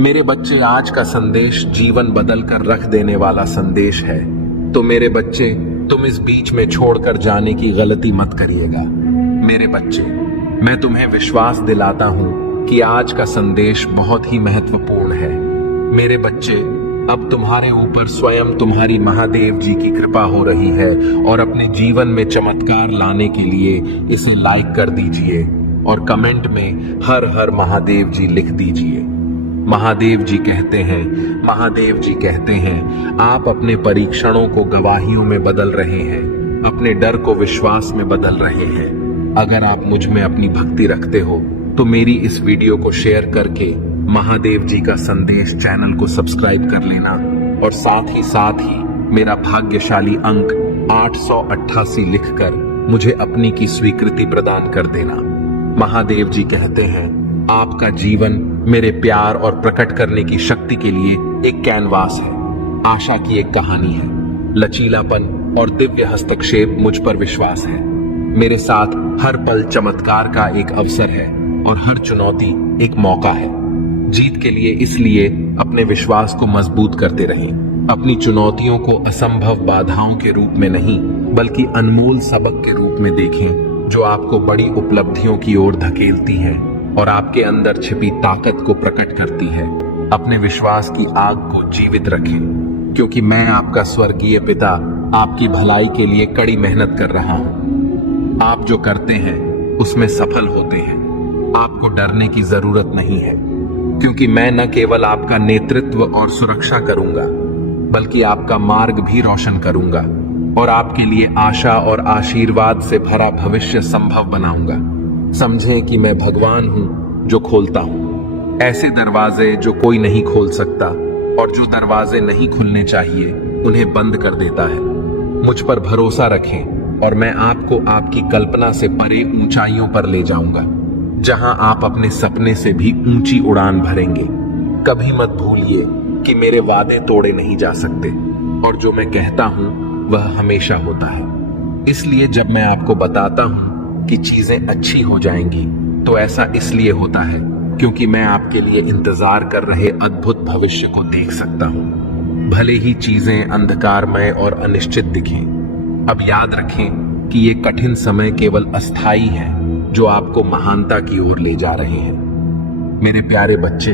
मेरे बच्चे, आज का संदेश जीवन बदल कर रख देने वाला संदेश है। तो मेरे बच्चे, तुम इस बीच में छोड़कर जाने की गलती मत करिएगा। मेरे बच्चे, मैं तुम्हें विश्वास दिलाता हूं कि आज का संदेश बहुत ही महत्वपूर्ण है। मेरे बच्चे, अब तुम्हारे ऊपर स्वयं तुम्हारी महादेव जी की कृपा हो रही है और अपने जीवन में चमत्कार लाने के लिए इसे लाइक कर दीजिए और कमेंट में हर हर महादेव जी लिख दीजिए। महादेव जी कहते हैं, आप अपने परीक्षणों को गवाहियों में बदल रहे हैं, अपने डर को विश्वास में बदल रहे हैं। अगर आप मुझ में अपनी भक्ति रखते हो तो मेरी इस वीडियो को शेयर करके महादेव जी का संदेश चैनल को सब्सक्राइब कर लेना और साथ ही मेरा भाग्यशाली अंक 888 लिखकर मुझे अपनी की स्वीकृति प्रदान कर देना। महादेव जी कहते हैं, आपका जीवन मेरे प्यार और प्रकट करने की शक्ति के लिए एक कैनवास है, आशा की एक कहानी है। लचीलापन और दिव्य हस्तक्षेप मुझ पर विश्वास है। मेरे साथ हर पल चमत्कार का एक अवसर है और हर चुनौती एक मौका है। जीत के लिए इसलिए अपने विश्वास को मजबूत करते रहें। अपनी चुनौतियों को असंभव बाधाओं के रूप में नहीं बल्कि अनमोल सबक के रूप में देखें, जो आपको बड़ी उपलब्धियों की ओर धकेलती हैं और आपके अंदर छिपी ताकत को प्रकट करती है। अपने विश्वास की आग को जीवित रखें, क्योंकि मैं आपका स्वर्गीय पिता आपकी भलाई के लिए कड़ी मेहनत कर रहा हूं। आप जो करते हैं उसमें सफल होते हैं। आपको डरने की जरूरत नहीं है, क्योंकि मैं न केवल आपका नेतृत्व और सुरक्षा करूंगा बल्कि आपका मार्ग भी रोशन करूंगा और आपके लिए आशा और आशीर्वाद से भरा भविष्य संभव बनाऊंगा। समझें कि मैं भगवान हूं जो खोलता हूं ऐसे दरवाजे जो कोई नहीं खोल सकता, और जो दरवाजे नहीं खुलने चाहिए उन्हें बंद कर देता है। मुझ पर भरोसा रखें और मैं आपको आपकी कल्पना से परे ऊंचाइयों पर ले जाऊंगा, जहां आप अपने सपने से भी ऊंची उड़ान भरेंगे। कभी मत भूलिए कि मेरे वादे तोड़े नहीं जा सकते और जो मैं कहता हूं वह हमेशा होता है। इसलिए जब मैं आपको बताता हूं कि चीजें अच्छी हो जाएंगी तो ऐसा इसलिए होता है क्योंकि मैं आपके लिए इंतजार कर रहे अद्भुत भविष्य को देख सकता हूं, भले ही चीजें अंधकारमय और अनिश्चित दिखें। अब याद रखें कि ये कठिन समय केवल अस्थाई है जो आपको महानता की ओर ले जा रहे हैं। मेरे प्यारे बच्चे,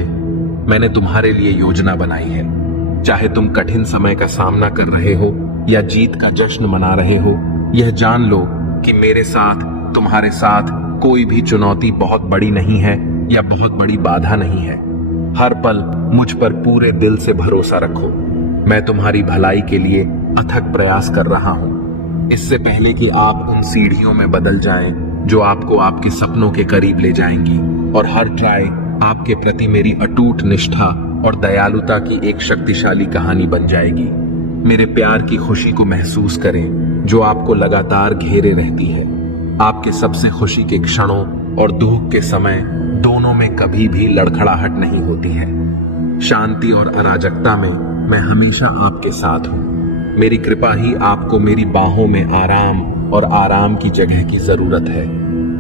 मैंने तुम्हारे लिए योजना बनाई है। चाहे तुम कठिन समय का सामना कर रहे हो या जीत का जश्न मना रहे हो, यह जान लो कि मेरे साथ, तुम्हारे साथ कोई भी चुनौती बहुत बड़ी नहीं है या बहुत बड़ी बाधा नहीं है। हर पल मुझ पर पूरे दिल से भरोसा रखो। मैं तुम्हारी भलाई के लिए अथक प्रयास कर रहा हूं। इससे पहले कि आप उन सीढ़ियों में बदल जाएं जो आपको आपके सपनों के करीब ले जाएंगी, और हर ट्राई आपके प्रति मेरी अटूट निष्ठा और दयालुता की एक शक्तिशाली कहानी बन जाएगी। मेरे प्यार की खुशी को महसूस करें जो आपको लगातार घेरे रहती है। आपके सबसे खुशी के क्षणों और दुख के समय दोनों में कभी भी लड़खड़ाहट नहीं होती है। शांति और अराजकता में मैं हमेशा आपके साथ हूं। मेरी कृपा ही आपको मेरी बाहों में आराम और आराम की जगह की जरूरत है।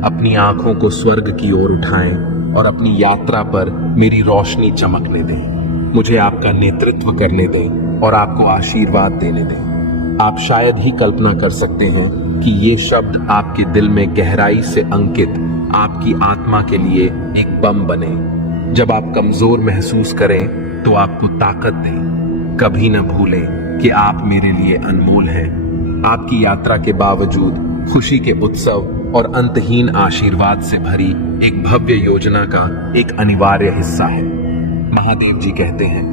अपनी आंखों को स्वर्ग की ओर उठाएं और अपनी यात्रा पर मेरी रोशनी चमकने दें। मुझे आपका नेतृत्व करने दें और आपको आशीर्वाद देने दें। आप शायद ही कल्पना कर सकते हैं कि ये शब्द आपके दिल में गहराई से अंकित आपकी आत्मा के लिए एक बम बने। जब आप कमजोर महसूस करें तो आपको ताकत दें। कभी न भूलें कि आप मेरे लिए अनमोल हैं। आपकी यात्रा के बावजूद खुशी के उत्सव और अंतहीन आशीर्वाद से भरी एक भव्य योजना का एक अनिवार्य हिस्सा है। महादेव जी कहते हैं,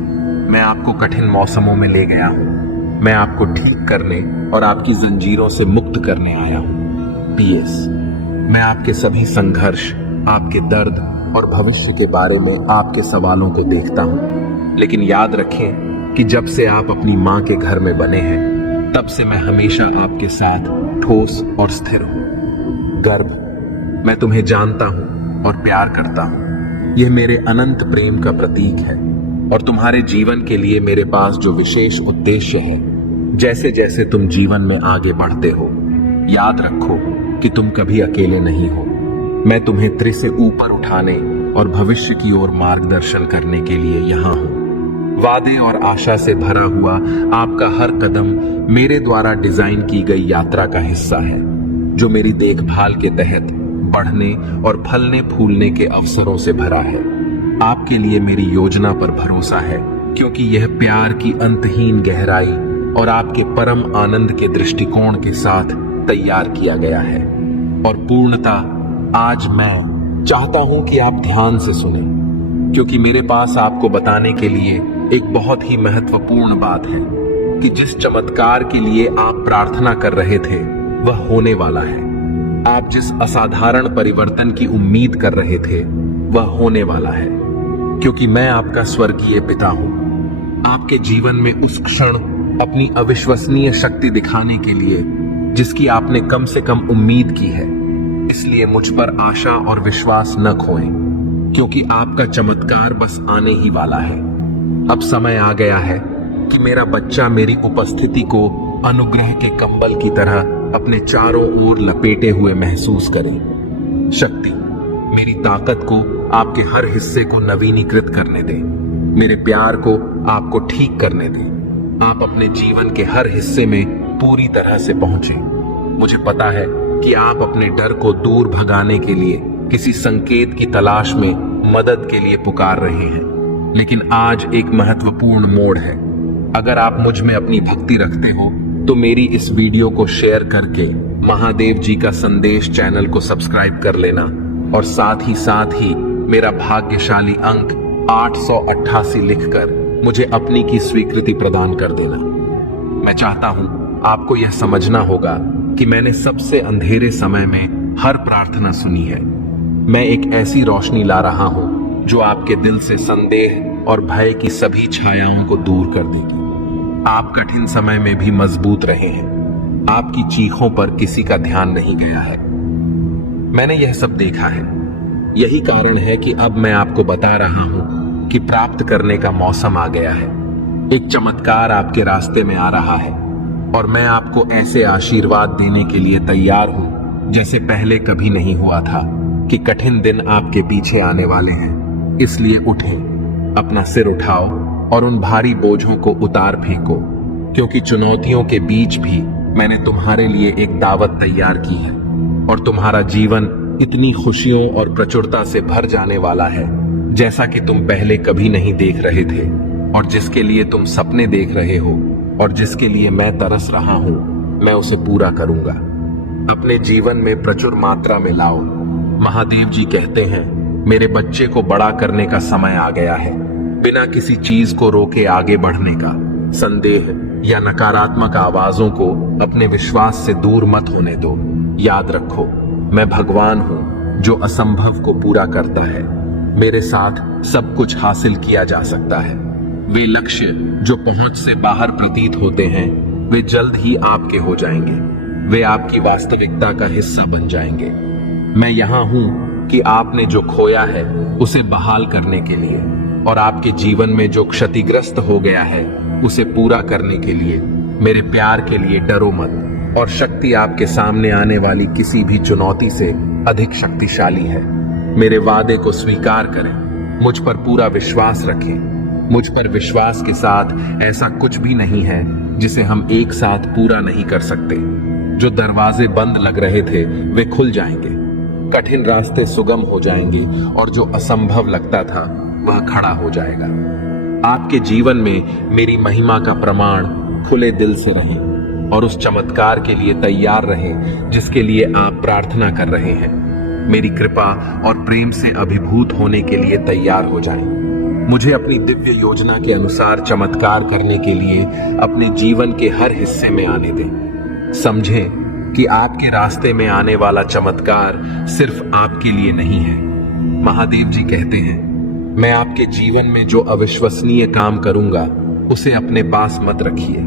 मैं आपको कठिन मौसमों में ले गया हूं। मैं आपको ठीक करने और आपकी जंजीरों से मुक्त करने आया हूं। पीएस, मैं आपके सभी संघर्ष, आपके दर्द और भविष्य के बारे में आपके सवालों को देखता हूं। लेकिन याद रखें कि जब से आप अपनी मां के घर में बने हैं, तब से मैं हमेशा आपके साथ ठोस और स्थिर हूं। गर्भ, मैं तुम्हें जानता हूं और प्यार करता हूं। यह मेरे अनंत प्रेम का प्रतीक है और तुम्हारे जीवन के लिए मेरे पास जो विशेष उद्देश्य है। जैसे जैसे तुम जीवन में आगे बढ़ते हो, याद रखो कि तुम कभी अकेले नहीं हो। मैं तुम्हें त्रि से ऊपर उठाने और भविष्य की ओर मार्गदर्शन करने के लिए यहाँ हूँ। वादे और आशा से भरा हुआ आपका हर कदम मेरे द्वारा डिजाइन की गई यात्रा का हिस्सा है, जो मेरी देखभाल के तहत बढ़ने और फलने फूलने के अवसरों से भरा है। आपके लिए मेरी योजना पर भरोसा है, क्योंकि यह प्यार की अंतहीन गहराई और आपके परम आनंद के दृष्टिकोण के साथ तैयार किया गया है। और पूर्णता आज मैं चाहता हूं कि आप ध्यान से सुनें, क्योंकि मेरे पास आपको बताने के लिए एक बहुत ही महत्वपूर्ण बात है कि जिस चमत्कार के लिए आप प्रार्थना कर रहे थे वह होने वाला है। आप जिस असाधारण परिवर्तन की उम्मीद कर रहे थे वह होने वाला है, क्योंकि मैं आपका स्वर्गीय पिता हूं। आपके जीवन में उस क्षण अपनी अविश्वसनीय शक्ति दिखाने के लिए जिसकी आपने कम से कम उम्मीद की है। इसलिए मुझ पर आशा और विश्वास न खोएं, क्योंकि आपका चमत्कार बस आने ही वाला है। अब समय आ गया है कि मेरा बच्चा मेरी उपस्थिति को अनुग्रह के कंबल की तरह अपने चारों ओर लपेटे हुए महसूस करे। शक्ति मेरी ताकत को आपके हर हिस्से को नवीनीकृत करने दे, मेरे प्यार को आपको ठीक करने दे। आप अपने जीवन के हर हिस्से में पूरी तरह से पहुंचे। मुझे पता है कि आप अपने डर को दूर भगाने के लिए किसी संकेत की तलाश में मदद के लिए पुकार रहे हैं, लेकिन आज एक महत्वपूर्ण मोड़ है। अगर आप मुझ में अपनी भक्ति रखते हो तो मेरी इस वीडियो को शेयर करके महादेव जी का संदेश चैनल को सब्सक्राइब कर लेना, और साथ ही मेरा भाग्यशाली अंक 888 लिखकर मुझे अपनी की स्वीकृति प्रदान कर देना। मैं चाहता हूं आपको यह समझना होगा कि मैंने सबसे अंधेरे समय में हर प्रार्थना सुनी है। मैं एक ऐसी रोशनी ला रहा हूं जो आपके दिल से संदेह और भय की सभी छायाओं को दूर कर देगी। आप कठिन समय में भी मजबूत रहे हैं। आपकी चीखों पर किसी का ध्यान नहीं गया है। मैंने यह सब देखा है। यही कारण है कि अब मैं आपको बता रहा हूं कि प्राप्त करने का मौसम आ गया है। एक चमत्कार आपके रास्ते में आ रहा है, और मैं आपको ऐसे आशीर्वाद देने के लिए तैयार हूं जैसे पहले कभी नहीं हुआ था, कि कठिन दिन आपके पीछे आने वाले हैं। इसलिए उठें, अपना सिर उठाओ और उन भारी बोझों को उतार फेंको, क्योंकि चुनौतियों के बीच भी मैंने तुम्हारे लिए एक दावत तैयार की है, और तुम्हारा जीवन इतनी खुशियों और प्रचुरता से भर जाने वाला है जैसा कि तुम पहले कभी नहीं देख रहे थे, और जिसके लिए तुम सपने देख रहे हो और जिसके लिए मैं तरस रहा हूं, मैं उसे पूरा करूंगा। अपने जीवन में प्रचुर मात्रा में लाओ। महादेव जी कहते हैं, मेरे बच्चे को बड़ा करने का समय आ गया है। बिना किसी चीज को रोके आगे बढ़ने का। संदेह या नकारात्मक आवाजों को अपने विश्वास से दूर मत होने दो। याद रखो, मैं भगवान हूं जो असंभव को पूरा करता है। मेरे साथ सब कुछ हासिल किया जा सकता है। वे लक्ष्य जो पहुंच से बाहर प्रतीत होते हैं, वे जल्द ही आपके हो जाएंगे। वे आपकी वास्तविकता का हिस्सा बन जाएंगे। मैं यहां हूं कि आपने जो खोया है उसे बहाल करने के लिए, और आपके जीवन में जो क्षतिग्रस्त हो गया है उसे पूरा करने के लिए। मेरे प्यार के लिए डरो मत, और शक्ति आपके सामने आने वाली किसी भी चुनौती से अधिक शक्तिशाली है। मेरे वादे को स्वीकार करें, मुझ पर पूरा विश्वास रखें। मुझ पर विश्वास के साथ ऐसा कुछ भी नहीं है जिसे हम एक साथ पूरा नहीं कर सकते। जो दरवाजे बंद लग रहे थे वे खुल जाएंगे, कठिन रास्ते सुगम हो जाएंगे, और जो असंभव लगता था वह खड़ा हो जाएगा। आपके जीवन में मेरी महिमा का प्रमाण खुले दिल से रहें, और उस चमत्कार के लिए तैयार रहें जिसके लिए आप प्रार्थना कर रहे हैं। मेरी कृपा और प्रेम से अभिभूत होने के लिए तैयार हो जाएं। मुझे अपनी दिव्य योजना के अनुसार चमत्कार करने के लिए अपने जीवन के हर हिस्से में आने दें। समझें कि आपके रास्ते में आने वाला चमत्कार सिर्फ आपके लिए नहीं है। महादेव जी कहते हैं, मैं आपके जीवन में जो अविश्वसनीय काम करूंगा उसे अपने पास मत रखिए।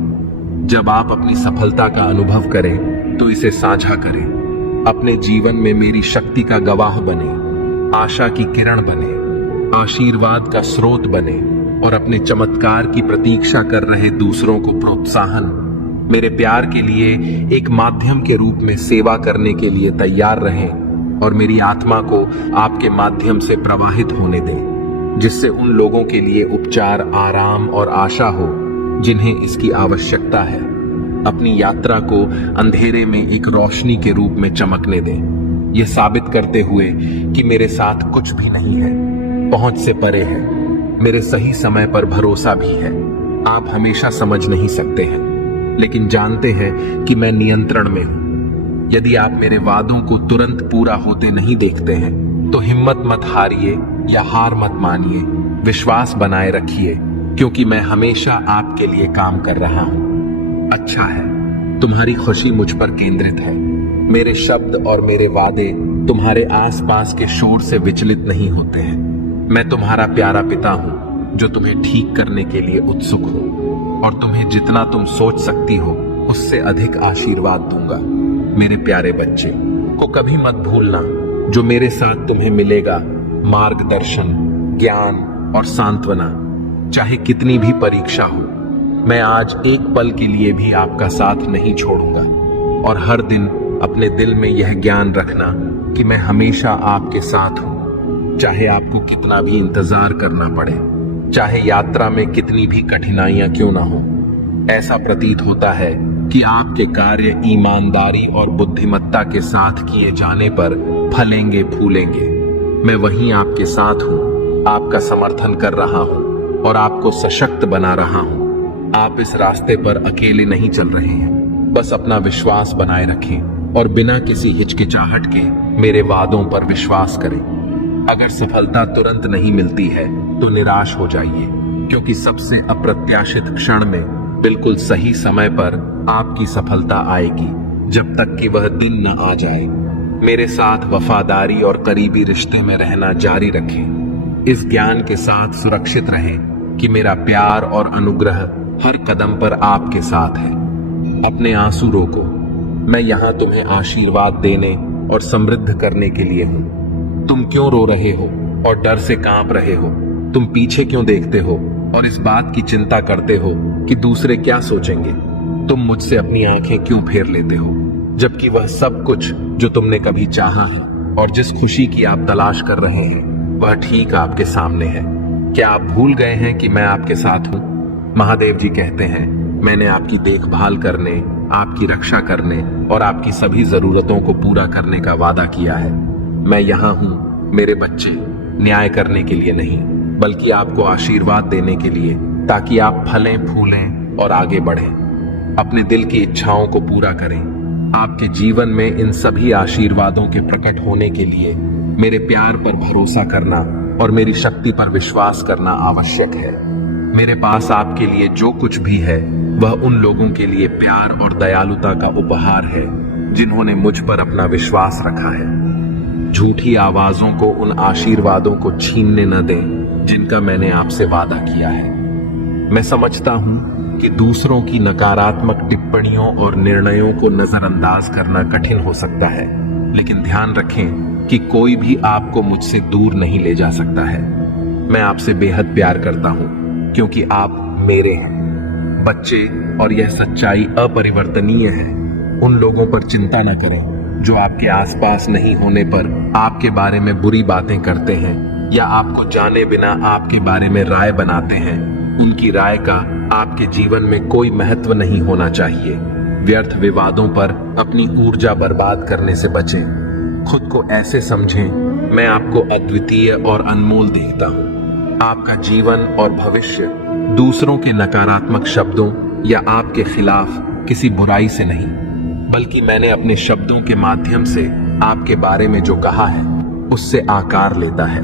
जब आप अपनी सफलता का अनुभव करें तो इसे साझा करें। अपने जीवन में मेरी शक्ति का गवाह बने, आशा की किरण बने, आशीर्वाद का स्रोत बने, और अपने चमत्कार की प्रतीक्षा कर रहे दूसरों को प्रोत्साहन, मेरे प्यार के लिए एक माध्यम के रूप में सेवा करने के लिए तैयार रहें। और मेरी आत्मा को आपके माध्यम से प्रवाहित होने दें, जिससे उन लोगों के लिए उपचार, आराम और आशा हो जिन्हें इसकी आवश्यकता है। अपनी यात्रा को अंधेरे में एक रोशनी के रूप में चमकने दें, यह साबित करते हुए कि मेरे साथ कुछ भी नहीं है, पहुंच से परे है, मेरे सही समय पर भरोसा भी है। आप हमेशा समझ नहीं सकते हैं, लेकिन जानते हैं कि मैं नियंत्रण में हूं। यदि आप मेरे वादों को तुरंत पूरा होते नहीं देखते हैं, तो हिम्मत मत हारिए या हार मत मानिए, विश्वास बनाए रखिए, क्योंकि मैं हमेशा आपके लिए काम कर रहा हूं। अच्छा है, तुम्हारी खुशी मुझ पर केंद्रित है। मेरे शब्द और मेरे वादे तुम्हारे आसपास के शोर से विचलित नहीं होते हैं। मैं तुम्हारा प्यारा पिता हूं, जो तुम्हें ठीक करने के लिए उत्सुक हो, और तुम्हें जितना तुम सोच सकती हो उससे अधिक आशीर्वाद दूंगा। मेरे प्यारे बच्चे को कभी मत भूलना, जो मेरे साथ तुम्हें मिलेगा, मार्गदर्शन, ज्ञान और सांत्वना, चाहे कितनी भी परीक्षा हो। मैं आज एक पल के लिए भी आपका साथ नहीं छोड़ूंगा। और हर दिन अपने दिल में यह ज्ञान रखना कि मैं हमेशा आपके साथ हूं, चाहे आपको कितना भी इंतजार करना पड़े, चाहे यात्रा में कितनी भी कठिनाइयां क्यों ना हो। ऐसा प्रतीत होता है कि आपके कार्य ईमानदारी और बुद्धिमत्ता के साथ किए जाने पर फलेंगे फूलेंगे। मैं वहीं आपके साथ हूं, आपका समर्थन कर रहा हूं और आपको सशक्त बना रहा हूं। आप इस रास्ते पर अकेले नहीं चल रहे हैं, बस अपना विश्वास बनाए रखें और बिना किसी हिचकिचाहट के मेरे वादों पर विश्वास करें। अगर सफलता तुरंत नहीं मिलती है तो निराश हो जाइए, क्योंकि सबसे अप्रत्याशित क्षण में बिल्कुल सही समय पर आपकी सफलता आएगी, जब तक कि वह दिन न आ जाए। मेरे साथ वफादारी और करीबी रिश्ते में रहना जारी रखें। इस ज्ञान के साथ सुरक्षित रहें कि मेरा प्यार और अनुग्रह हर कदम पर आपके साथ है। अपने आंसू रोको, मैं यहाँ तुम्हें आशीर्वाद देने और समृद्ध करने के लिए हूँ। तुम क्यों रो रहे हो और डर से कांप रहे हो? तुम पीछे क्यों देखते हो और इस बात की चिंता करते हो कि दूसरे क्या सोचेंगे? तुम मुझसे अपनी आंखें क्यों फेर लेते हो, जबकि वह सब कुछ जो तुमने कभी चाहा है और जिस खुशी की आप तलाश कर रहे हैं, वह ठीक आपके सामने है। क्या आप भूल गए हैं कि मैं आपके साथ हूं? महादेव जी कहते हैं, मैंने आपकी देखभाल करने, आपकी रक्षा करने और आपकी सभी जरूरतों को पूरा करने का वादा किया है। मैं यहाँ हूं मेरे बच्चे, न्याय करने के लिए नहीं, बल्कि आपको आशीर्वाद देने के लिए, ताकि आप फलें फूलें और आगे बढ़ें, अपने दिल की इच्छाओं को पूरा करें। आपके जीवन में इन सभी आशीर्वादों के प्रकट होने के लिए मेरे प्यार पर भरोसा करना और मेरी शक्ति पर विश्वास करना आवश्यक है। मेरे पास आपके लिए जो कुछ भी है वह उन लोगों के लिए प्यार और दयालुता का उपहार है जिन्होंने मुझ पर अपना विश्वास रखा है। झूठी आवाजों को उन आशीर्वादों को छीनने न दें जिनका मैंने आपसे वादा किया है। मैं समझता हूं कि दूसरों की नकारात्मक टिप्पणियों और निर्णयों को नजरअंदाज करना कठिन हो सकता है, लेकिन ध्यान रखें कि कोई भी आपको मुझसे दूर नहीं ले जा सकता है। मैं आपसे बेहद प्यार करता हूं, क्योंकि आप मेरे हैं बच्चे, और यह सच्चाई अपरिवर्तनीय है। उन लोगों पर चिंता न करें जो आपके आसपास नहीं होने पर आपके बारे में बुरी बातें करते हैं या आपको जाने बिना आपके बारे में राय बनाते हैं। उनकी राय का आपके जीवन में कोई महत्व नहीं होना चाहिए। व्यर्थ विवादों पर अपनी ऊर्जा बर्बाद करने से बचें। खुद को ऐसे समझें, मैं आपको अद्वितीय और अनमोल देखता हूं। आपका जीवन और भविष्य दूसरों के नकारात्मक शब्दों या आपके खिलाफ किसी बुराई से नहीं, बल्कि मैंने अपने शब्दों के माध्यम से आपके बारे में जो कहा है उससे आकार लेता है।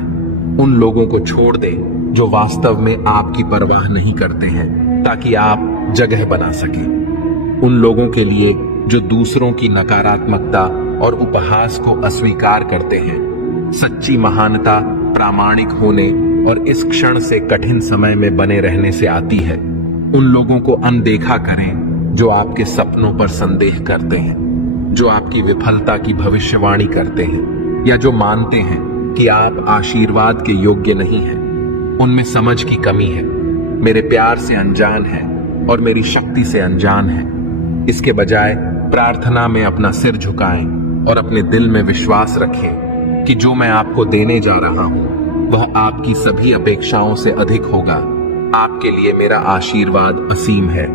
उन लोगों को छोड़ दें जो वास्तव में आपकी परवाह नहीं करते हैं, ताकि आप जगह बना सकें। उन लोगों के लिए जो दूसरों की नकारात्मकता और उपहास को अस्वीकार करते हैं। सच्ची महानता प्रामाणिक होने और इस क्षण से कठिन समय में बने रहने से आती है। उन लोगों को अनदेखा करें जो आपके सपनों पर संदेह करते हैं, जो आपकी विफलता की भविष्यवाणी करते हैं, या जो मानते हैं कि आप आशीर्वाद के योग्य नहीं हैं। उनमें समझ की कमी है, मेरे प्यार से अनजान है और मेरी शक्ति से अनजान है। इसके बजाय प्रार्थना में अपना सिर झुकाएं और अपने दिल में विश्वास रखें कि जो मैं आपको देने जा रहा हूं वह आपकी सभी अपेक्षाओं से अधिक होगा। आपके लिए मेरा आशीर्वाद असीम है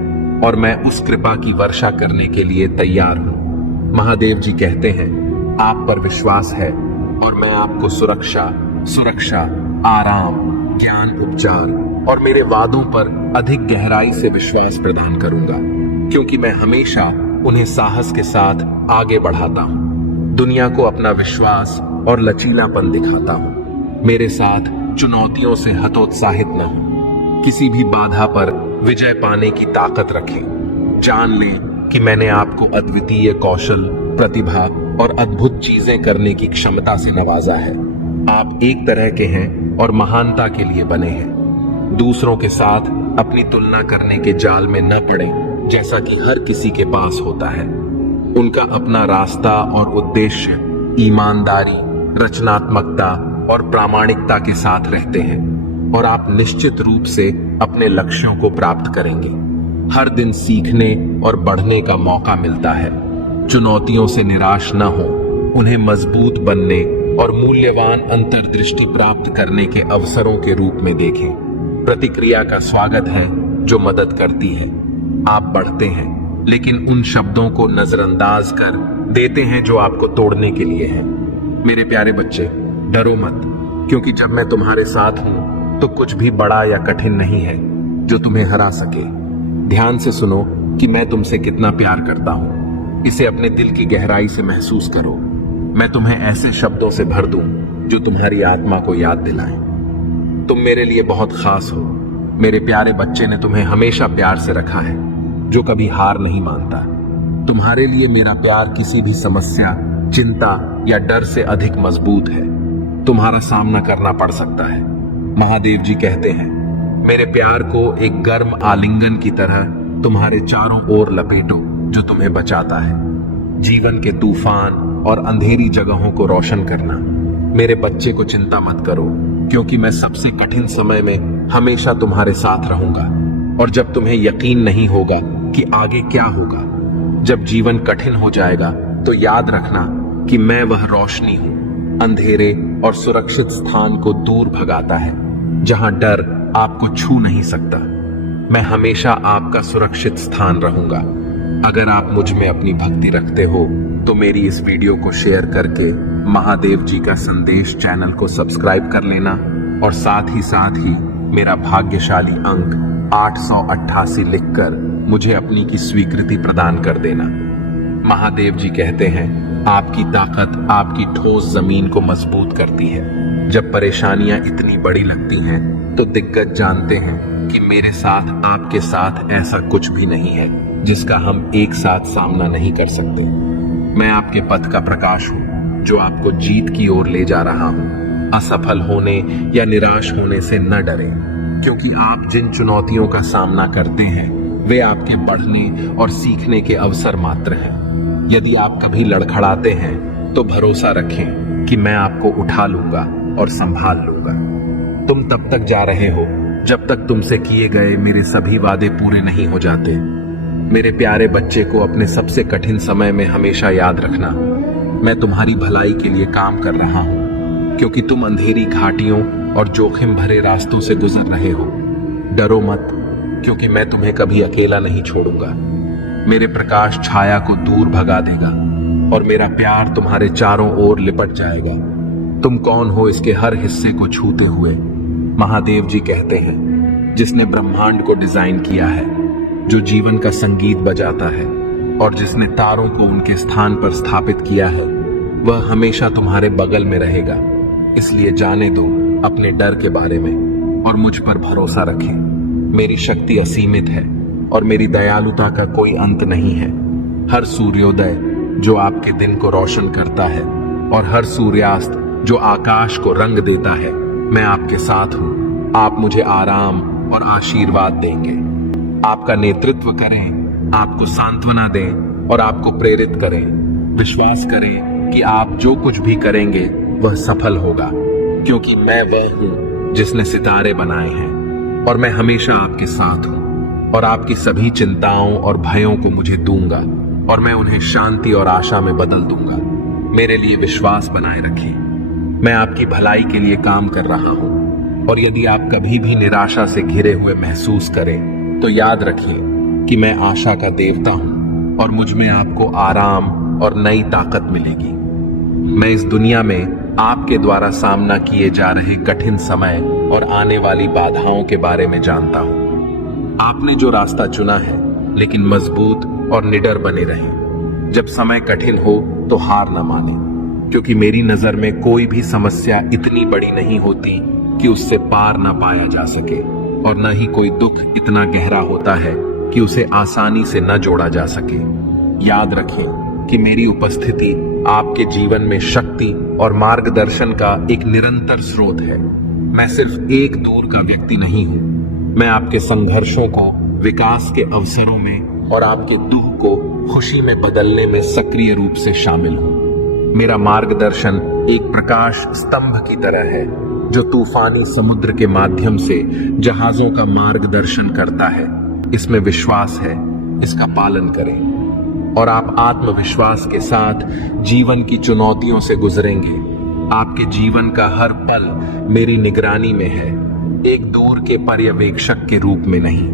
और मैं उस कृपा की वर्षा करने के लिए तैयार हूं। महादेव जी कहते हैं, आप पर विश्वास है और मैं आपको सुरक्षा, आराम, ज्ञान, उपचार और मेरे वादों पर अधिक गहराई से विश्वास प्रदान करूंगा, क्योंकि मैं हमेशा उन्हें साहस के साथ आगे बढ़ाता हूं। दुनिया को अपना विश्वास और लचीलापन दिखाता हूं। मेरे साथ चुनौतियों से हतोत्साहित न हो। किसी भी बाधा पर विजय पाने की ताकत रखें। जान लें कि मैंने आपको अद्वितीय कौशल, प्रतिभा और अद्भुत चीजें करने की क्षमता से नवाजा है। आप एक तरह के हैं और महानता के लिए बने हैं। दूसरों के साथ अपनी तुलना करने के जाल में न पड़ें, जैसा कि हर किसी के पास होता है। उनका अपना रास्ता और उद्देश्य ईमानदारी, रचनात्मकता और प्रामाणिकता के साथ रहते हैं और आप निश्चित रूप से अपने लक्ष्यों को प्राप्त करेंगे। हर दिन सीखने और बढ़ने का मौका मिलता है। चुनौतियों से निराश न हो, उन्हें मजबूत बनने और मूल्यवान अंतर्दृष्टि प्राप्त करने के अवसरों के रूप में देखें। प्रतिक्रिया का स्वागत है जो मदद करती है। आप बढ़ते हैं, लेकिन उन शब्दों को नजरअंदाज कर देते हैं जो आपको तोड़ने के लिए हैं। मेरे प्यारे बच्चे, डरो मत, क्योंकि जब मैं तुम्हारे साथ हूं तो कुछ भी बड़ा या कठिन नहीं है जो तुम्हें हरा सके। ध्यान से सुनो कि मैं तुमसे कितना प्यार करता हूं। इसे अपने दिल की गहराई से महसूस करो। मैं तुम्हें ऐसे शब्दों से भर दूं जो तुम्हारी आत्मा को याद दिलाएं। तुम मेरे लिए बहुत खास हो। मेरे प्यारे बच्चे ने तुम्हें हमेशा प्यार से रखा है, जो कभी हार नहीं मानता। तुम्हारे लिए मेरा प्यार किसी भी समस्या, चिंता या डर से अधिक मजबूत है। तुम्हारा सामना करना पड़ सकता है। महादेव जी कहते हैं, मेरे प्यार को एक गर्म आलिंगन की तरह तुम्हारे चारों ओर लपेटो, जो तुम्हें बचाता है। जीवन के तूफान और अंधेरी जगहों को रोशन करना। मेरे बच्चे को चिंता मत करो, क्योंकि मैं सबसे कठिन समय में हमेशा तुम्हारे साथ रहूंगा। और जब तुम्हें यकीन नहीं होगा कि आगे क्या होगा, जब जीवन कठिन हो जाएगा, तो याद रखना कि मैं वह रोशनी हूं, अंधेरे और सुरक्षित स्थान को दूर भगाता है, जहां डर आपको छू नहीं सकता। मैं हमेशा आपका सुरक्षित स्थान रहूंगा। अगर आप मुझ में अपनी भक्ति रखते हो तो मेरी इस वीडियो को शेयर करके महादेव जी का संदेश चैनल को सब्सक्राइब कर लेना और साथ ही मेरा भाग्यशाली अंक 888 लिखकर मुझे अपनी की स्वीकृति प्रदान कर देना। महादेव जी कहते हैं, आपकी ताकत आपकी ठोस जमीन को मजबूत करती है। जब परेशानियां इतनी बड़ी लगती हैं तो दिग्गज जानते हैं कि मेरे साथ आपके साथ ऐसा कुछ भी नहीं है जिसका हम एक साथ सामना नहीं कर सकते। मैं आपके पथ का प्रकाश हूं, जो आपको जीत की ओर ले जा रहा हूं। असफल होने या निराश होने से न डरें, क्योंकि आप जिन चुनौतियों का सामना करते हैं वे आपके बढ़ने और सीखने के अवसर मात्र हैं। यदि आप कभी लड़खड़ाते हैं तो भरोसा रखें कि मैं आपको उठा लूंगा और संभाल लूंगा। तुम तब तक जा रहे हो जब तक तुमसे किए गए मेरे सभी वादे पूरे नहीं हो जाते। मेरे प्यारे बच्चे को अपने सबसे कठिन समय में हमेशा याद रखना, मैं तुम्हारी भलाई के लिए काम कर रहा हूं, क्योंकि तुम अंधेरी घाटियों और जोखिम भरे रास्तों से गुजर रहे हो। डरो मत, क्योंकि मैं तुम्हें कभी अकेला नहीं छोड़ूंगा। मेरे प्रकाश छाया को दूर भगा देगा और मेरा प्यार तुम्हारे चारों ओर लिपट जाएगा। तुम कौन हो इसके हर हिस्से को छूते हुए। महादेव जी कहते हैं, जिसने ब्रह्मांड को डिजाइन किया है, जो जीवन का संगीत बजाता है और जिसने तारों को उनके स्थान पर स्थापित किया है, वह हमेशा तुम्हारे बगल में रहेगा। इसलिए जाने दो अपने डर के बारे में और मुझ पर भरोसा रखें। मेरी शक्ति असीमित है और मेरी दयालुता का कोई अंत नहीं है। हर सूर्योदय जो आपके दिन को रोशन करता है और हर सूर्यास्त जो आकाश को रंग देता है, मैं आपके साथ हूं। आप मुझे आराम और आशीर्वाद देंगे। आपका नेतृत्व करें, आपको सांत्वना दें और आपको प्रेरित करें। विश्वास करें कि आप जो कुछ भी करेंगे वह सफल होगा, क्योंकि मैं वह हूं जिसने सितारे बनाए हैं और मैं हमेशा आपके साथ हूं। और आपकी सभी चिंताओं और भयों को मुझे दूंगा और मैं उन्हें शांति और आशा में बदल दूंगा। मेरे लिए विश्वास बनाए रखें। मैं आपकी भलाई के लिए काम कर रहा हूं और यदि आप कभी भी निराशा से घिरे हुए महसूस करें तो याद रखें कि मैं आशा का देवता हूं और मुझ में आपको आराम और नई ताकत मिलेगी। मैं इस दुनिया में आपके द्वारा सामना किए जा रहे कठिन समय और आने वाली बाधाओं के बारे में जानता हूं। आपने जो रास्ता चुना है, लेकिन मजबूत और निडर बने रहें। जब समय कठिन हो तो हार न माने, क्योंकि मेरी नजर में कोई भी समस्या इतनी बड़ी नहीं होती कि उससे पार न पाया जा सके, और न ही कोई दुख इतना गहरा होता है कि उसे आसानी से न जोड़ा जा सके। याद रखें कि मेरी उपस्थिति आपके जीवन में शक्ति और मार्गदर्शन का एक निरंतर स्रोत है। मैं सिर्फ एक दूर का व्यक्ति नहीं हूं, मैं आपके संघर्षों को विकास के अवसरों में और आपके दुख को खुशी में बदलने में सक्रिय रूप से शामिल हूं। मेरा मार्गदर्शन एक प्रकाश स्तंभ की तरह है जो तूफानी समुद्र के माध्यम से जहाजों का मार्गदर्शन करता है। इसमें विश्वास है, इसका पालन करें और आप आत्मविश्वास के साथ जीवन की चुनौतियों से गुजरेंगे। आपके जीवन का हर पल मेरी निगरानी में है, एक दूर के पर्यवेक्षक के रूप में नहीं,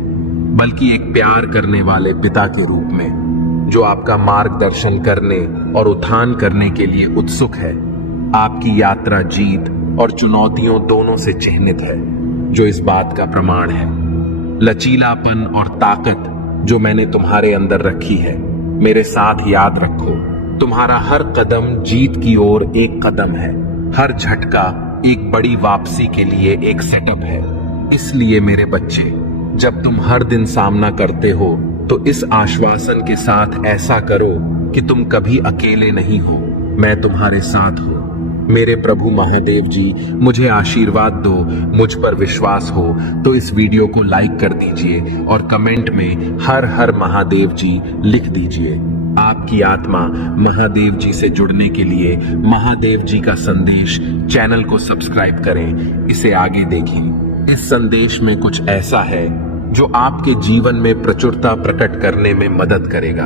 बल्कि एक प्यार करने वाले पिता के रूप में जो आपका मार्गदर्शन करने और उत्थान करने के लिए उत्सुक है। आपकी यात्रा जीत और चुनौतियों दोनों से चिह्नित है, जो इस बात का प्रमाण है। लचीलापन और ताकत जो मैंने तुम्हारे अंदर रखी है, मेरे साथ याद रखो। तुम्हारा हर कदम जीत की ओर एक कदम है, हर झटका एक बड़ी वापसी के लिए एक सेटअप है। इसलिए मेरे बच्चे, जब तुम हर दिन सामना करते हो तो इस आश्वासन के साथ ऐसा करो कि तुम कभी अकेले नहीं हो, मैं तुम्हारे साथ हूं। मेरे प्रभु महादेव जी मुझे आशीर्वाद दो, मुझ पर विश्वास हो तो इस वीडियो को लाइक कर दीजिए और कमेंट में हर हर महादेव जी लिख दीजिए। आपकी आत्मा महादेव जी से जुड़ने के लिए महादेव जी का संदेश चैनल को सब्सक्राइब करें, इसे आगे देखें। इस संदेश में कुछ ऐसा है जो आपके जीवन में प्रचुरता प्रकट करने में मदद करेगा।